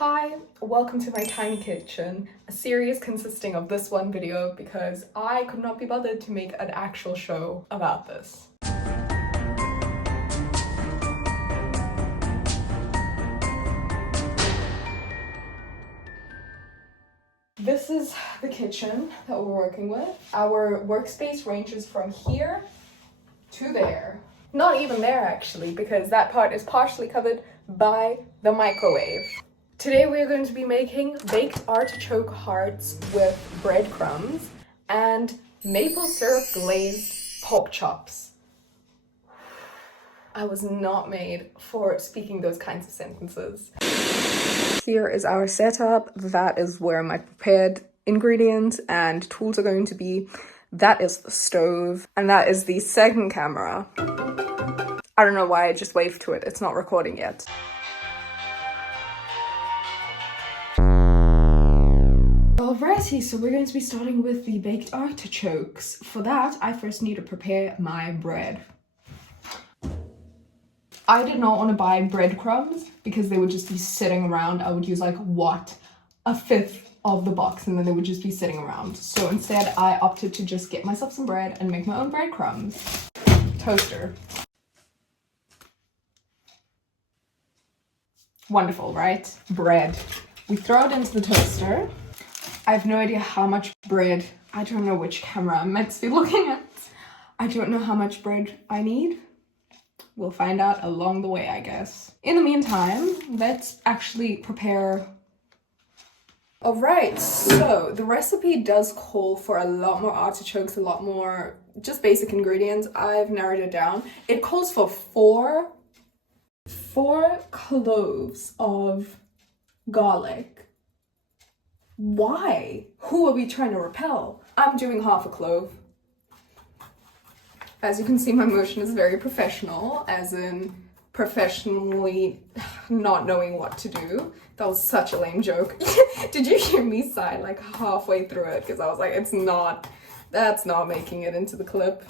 Hi, welcome to my tiny kitchen, a series consisting of this one video because I could not be bothered to make an actual show about this. This is the kitchen that we're working with. Our workspace ranges from here to there. Not even there actually, because that part is partially covered by the microwave. Today we are going to be making baked artichoke hearts with breadcrumbs and maple syrup glazed pork chops. I was not made for speaking those kinds of sentences. Here is our setup. That is where my prepared ingredients and tools are going to be. That is the stove, and that is the second camera. I don't know why I just waved to it. It's not recording yet. Alrighty, so we're going to be starting with the baked artichokes. For that, I first need to prepare my bread. I did not want to buy breadcrumbs because they would just be sitting around. I would use like, a fifth of the box, and then they would just be sitting around. So instead, I opted to just get myself some bread and make my own breadcrumbs. Toaster. Wonderful, right? Bread. We throw it into the toaster. I have no idea how much bread, I don't know which camera I'm meant to be looking at. I don't know how much bread I need. We'll find out along the way, I guess. In the meantime, let's actually prepare. Alright, so the recipe does call for a lot more artichokes, a lot more just basic ingredients. I've narrowed it down. It calls for four cloves of garlic. Why? Who are we trying to repel? I'm doing half a clove. As you can see, my motion is very professional, as in professionally not knowing what to do. That was such a lame joke. Did you hear me sigh like halfway through it? Because I was like, that's not making it into the clip.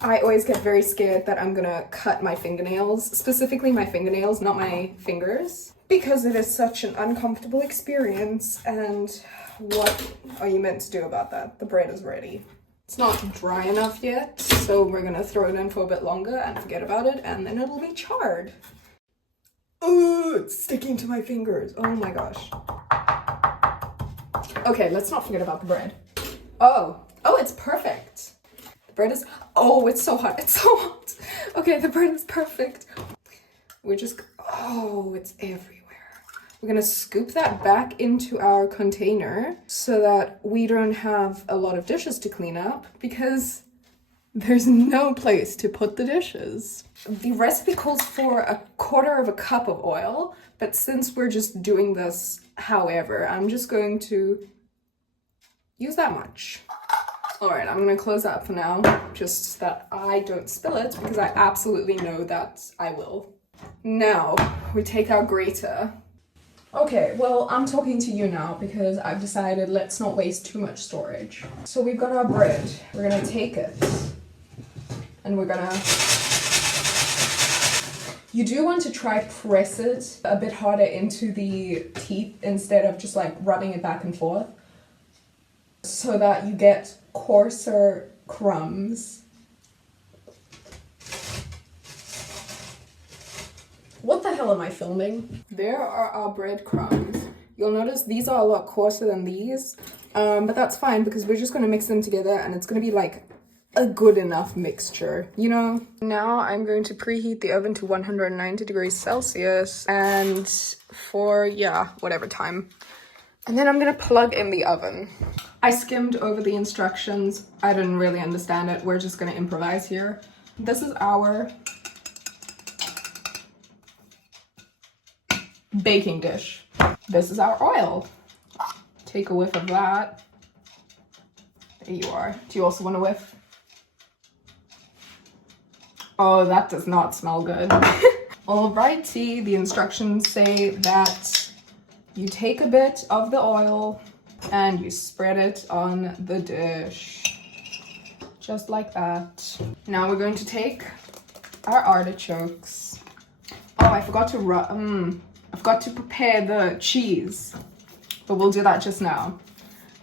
I always get very scared that I'm gonna cut my fingernails, specifically my fingernails, not my fingers, because it is such an uncomfortable experience. And what are you meant to do about that? The bread is ready. It's not dry enough yet, so we're gonna throw it in for a bit longer and forget about it, and then it'll be charred. Oh, it's sticking to my fingers. Oh my gosh. Okay, let's not forget about the bread. Oh, it's perfect. The bread is, it's so hot, it's so hot. Okay, the bread is perfect. It's everywhere. We're gonna scoop that back into our container so that we don't have a lot of dishes to clean up because there's no place to put the dishes. The recipe calls for 1/4 cup of oil, but since we're just doing this however, I'm just going to use that much. All right, I'm gonna close that for now, just so that I don't spill it, because I absolutely know that I will. Now, we take our grater. Okay, well, I'm talking to you now because I've decided let's not waste too much storage. So we've got our bread. We're gonna take it and we're gonna... You do want to try press it a bit harder into the teeth instead of just like rubbing it back and forth, so that you get coarser crumbs. What the hell am I filming? There are our breadcrumbs. You'll notice these are a lot coarser than these, but that's fine because we're just gonna mix them together and it's gonna be like a good enough mixture, you know? Now I'm going to preheat the oven to 190 degrees Celsius and for, whatever time. And then I'm gonna plug in the oven. I skimmed over the instructions. I didn't really understand it. We're just gonna improvise here. This is our baking dish. This is our oil. Take a whiff of that. There you are. Do you also want a whiff? Oh, that does not smell good. Alrighty, the instructions say that you take a bit of the oil and you spread it on the dish. Just like that. Now we're going to take our artichokes. Oh, I forgot to I've got to prepare the cheese, but we'll do that just now.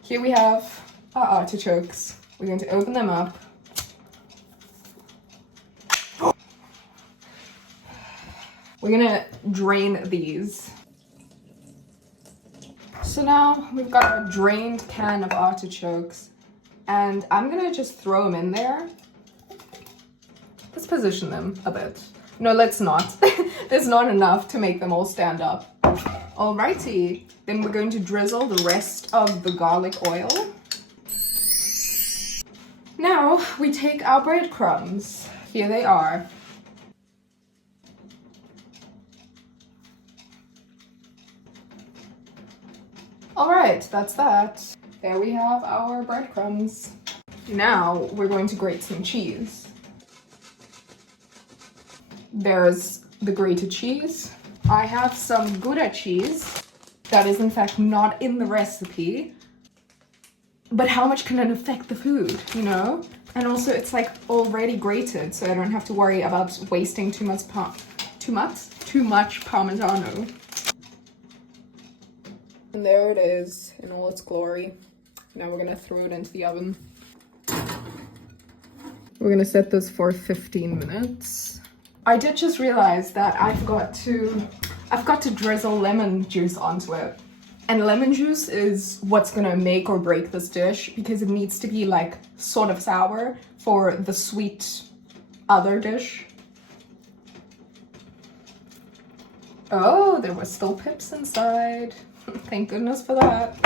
Here we have our artichokes. We're going to open them up. We're gonna drain these. So now we've got our drained can of artichokes, and I'm gonna just throw them in there. Let's position them a bit. No, let's not. There's not enough to make them all stand up. Alrighty, then we're going to drizzle the rest of the garlic oil. Now we take our breadcrumbs. Here they are. Alright, that's that. There we have our breadcrumbs. Now we're going to grate some cheese. There's the grated cheese. I have some Gouda cheese that is in fact not in the recipe. But how much can it affect the food, you know? And also it's like already grated, so I don't have to worry about wasting too much Parmigiano. And there it is in all its glory. Now we're gonna throw it into the oven. We're gonna set this for 15 minutes. I did just realize that I forgot to drizzle lemon juice onto it. And lemon juice is what's gonna make or break this dish, because it needs to be like sort of sour for the sweet other dish. Oh, there were still pips inside. Thank goodness for that.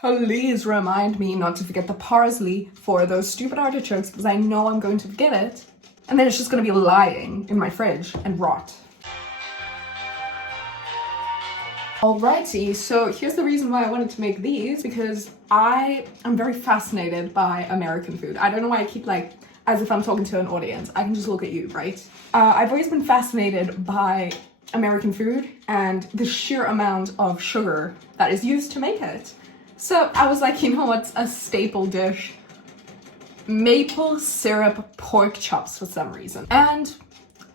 Please remind me not to forget the parsley for those stupid artichokes, because I know I'm going to forget it. And then it's just gonna be lying in my fridge and rot. Alrighty, so here's the reason why I wanted to make these, because I am very fascinated by American food. I don't know why I keep like, as if I'm talking to an audience. I can just look at you, right? I've always been fascinated by American food and the sheer amount of sugar that is used to make it. So I was like, you know what's a staple dish? Maple syrup pork chops for some reason. And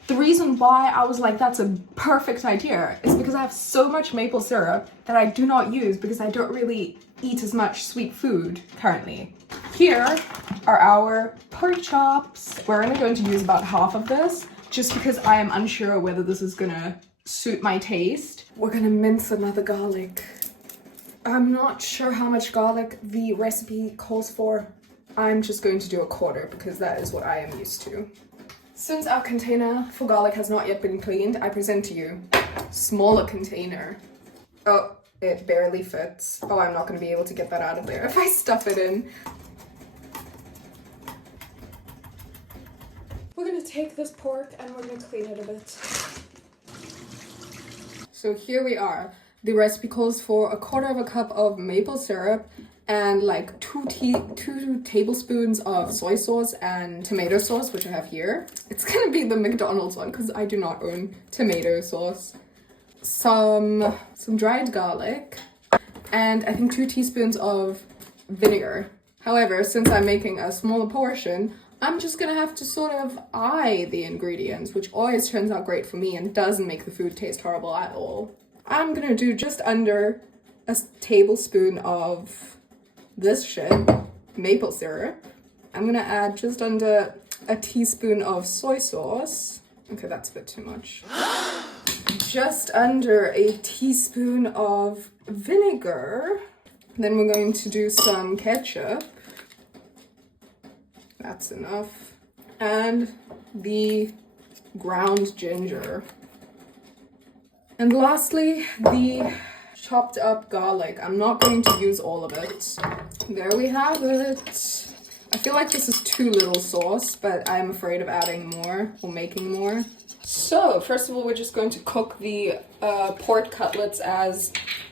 the reason why I was like, that's a perfect idea is because I have so much maple syrup that I do not use because I don't really eat as much sweet food currently. Here are our pork chops. We're only going to use about half of this just because I am unsure whether this is gonna suit my taste. We're gonna mince another garlic. I'm not sure how much garlic the recipe calls for. I'm just going to do a quarter because that is what I am used to. Since our container for garlic has not yet been cleaned, I present to you smaller container. Oh, it barely fits. Oh, I'm not going to be able to get that out of there if I stuff it in. We're going to take this pork and we're going to clean it a bit. So here we are. The recipe calls for 1/4 cup of maple syrup and like 2 tablespoons of soy sauce and tomato sauce, which I have here. It's gonna be the McDonald's one because I do not own tomato sauce. Some dried garlic, and I think 2 teaspoons of vinegar. However, since I'm making a smaller portion, I'm just gonna have to sort of eye the ingredients, which always turns out great for me and doesn't make the food taste horrible at all. I'm gonna do just under a tablespoon of this shit, maple syrup. I'm gonna add just under a teaspoon of soy sauce. Okay, that's a bit too much. Just under a teaspoon of vinegar. Then we're going to do some ketchup. That's enough. And the ground ginger. And lastly, the chopped up garlic. I'm not going to use all of it. There we have it. I feel like this is too little sauce, but I'm afraid of adding more or making more. So first of all, we're just going to cook the pork cutlets as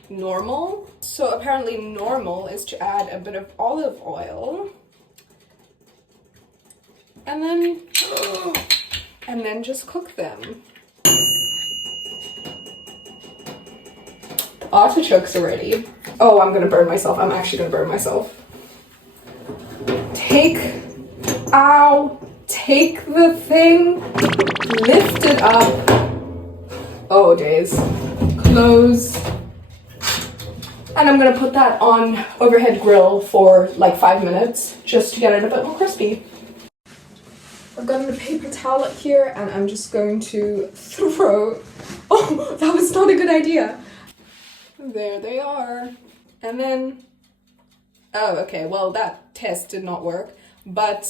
normal. So apparently normal is to add a bit of olive oil. And then just cook them. Artichokes are ready. Oh, I'm gonna burn myself. I'm actually gonna burn myself. take the thing, lift it up. Oh days. Close. And I'm gonna put that on overhead grill for like 5 minutes just to get it a bit more crispy. I've got a paper towel up here and I'm just going to throw. Oh, that was not a good idea. There they are. And then, oh, okay, well that test did not work, but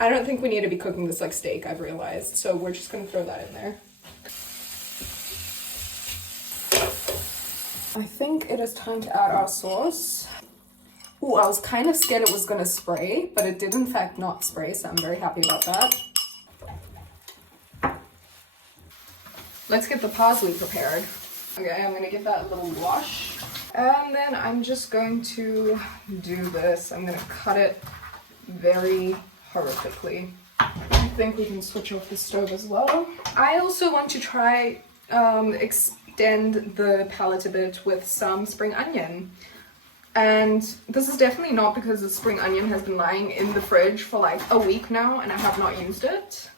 I don't think we need to be cooking this like steak, I've realized. So we're just gonna throw that in there. I think it is time to add our sauce. Ooh, I was kind of scared it was gonna spray, but it did in fact not spray, so I'm very happy about that. Let's get the parsley prepared. Okay, I'm gonna give that a little wash. And then I'm just going to do this. I'm gonna cut it very horrifically. I think we can switch off the stove as well. I also want to try extend the palette a bit with some spring onion. And this is definitely not because the spring onion has been lying in the fridge for like a week now and I have not used it.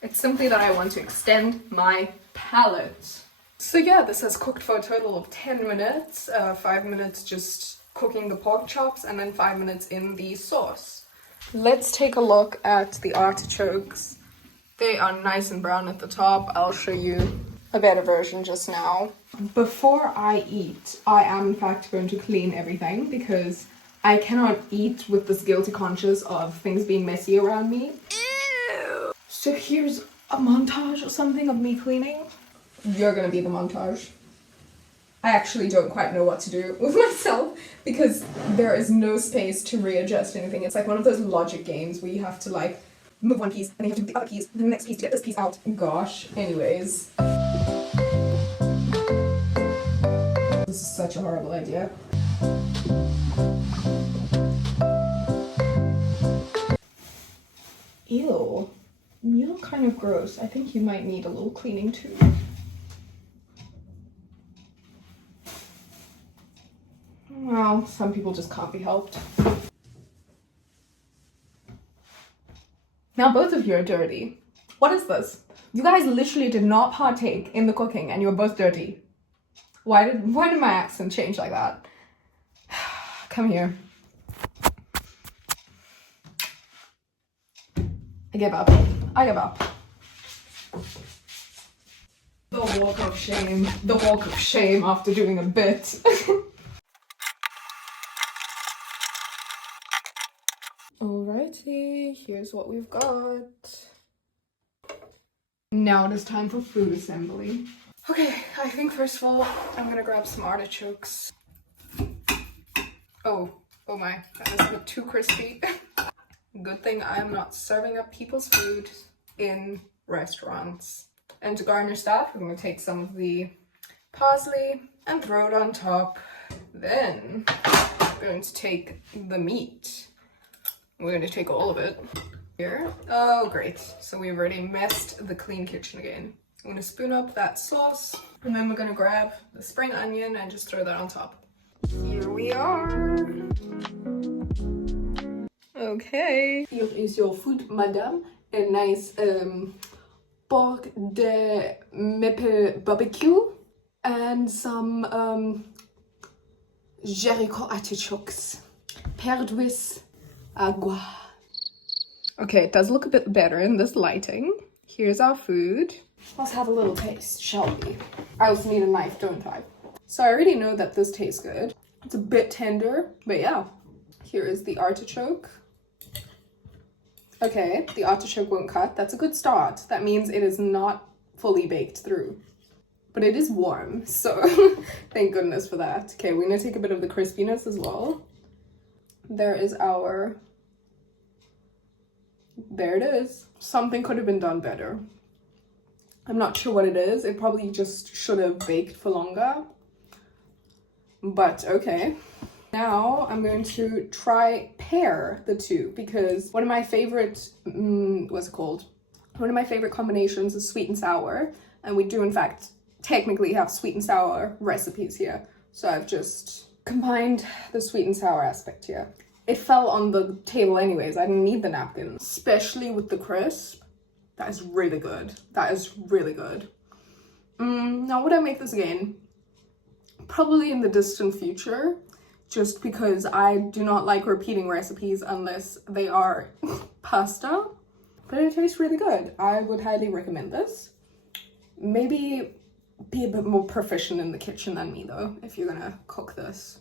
It's simply that I want to extend my palette. So yeah, this has cooked for a total of 10 minutes. 5 minutes just cooking the pork chops and then 5 minutes in the sauce. Let's take a look at the artichokes. They are nice and brown at the top. I'll show you a better version just now. Before I eat, I am in fact going to clean everything because I cannot eat with this guilty conscience of things being messy around me. Ew. So here's a montage or something of me cleaning. You're gonna be the montage. I actually don't quite know what to do with myself because there is no space to readjust anything. It's like one of those logic games where you have to like move one piece and then you have to move the other piece and then the next piece to get this piece out. Gosh, anyways. This is such a horrible idea. Ew. You look kind of gross. I think you might need a little cleaning too. Well, some people just can't be helped. Now both of you are dirty. What is this? You guys literally did not partake in the cooking and you're both dirty. Why did my accent change like that? Come here. I give up. I give up. The walk of shame. The walk of shame after doing a bit. Alrighty, here's what we've got. Now it is time for food assembly. Okay, I think first of all, I'm gonna grab some artichokes. Oh my, that is a bit too crispy. Good thing I'm not serving up people's food in restaurants. And to garnish that, we're gonna take some of the parsley and throw it on top. Then I'm going to take the meat. We're going to take all of it here. Oh, great. So we've already messed the clean kitchen again. I'm going to spoon up that sauce and then we're going to grab the spring onion and just throw that on top. Here we are. Okay. Here is your food, madame. A nice pork de maple barbecue and some Jericho artichokes paired with agua. Okay, it does look a bit better in this lighting. Here's our food. Let's have a little taste, shall we? I also need a knife, don't I? So I already know that this tastes good. It's a bit tender, but yeah. Here is the artichoke. Okay, the artichoke won't cut. That's a good start. That means it is not fully baked through. But it is warm, so thank goodness for that. Okay, we're gonna take a bit of the crispiness as well. There is our... There it is. Something could have been done better. I'm not sure what it is. It probably just should have baked for longer. But okay. Now I'm going to try pair the two because one of my favorite, what's it called? One of my favorite combinations is sweet and sour. And we do in fact technically have sweet and sour recipes here. So I've just combined the sweet and sour aspect here. It fell on the table anyways. I didn't need the napkins, especially with the crisp. That is really good. That is really good. Now would I make this again? Probably in the distant future, just because I do not like repeating recipes unless they are pasta. But it tastes really good. I would highly recommend this. Maybe be a bit more proficient in the kitchen than me though, if you're gonna cook this.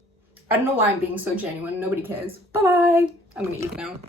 I don't know why I'm being so genuine. Nobody cares. Bye-bye. I'm gonna eat now.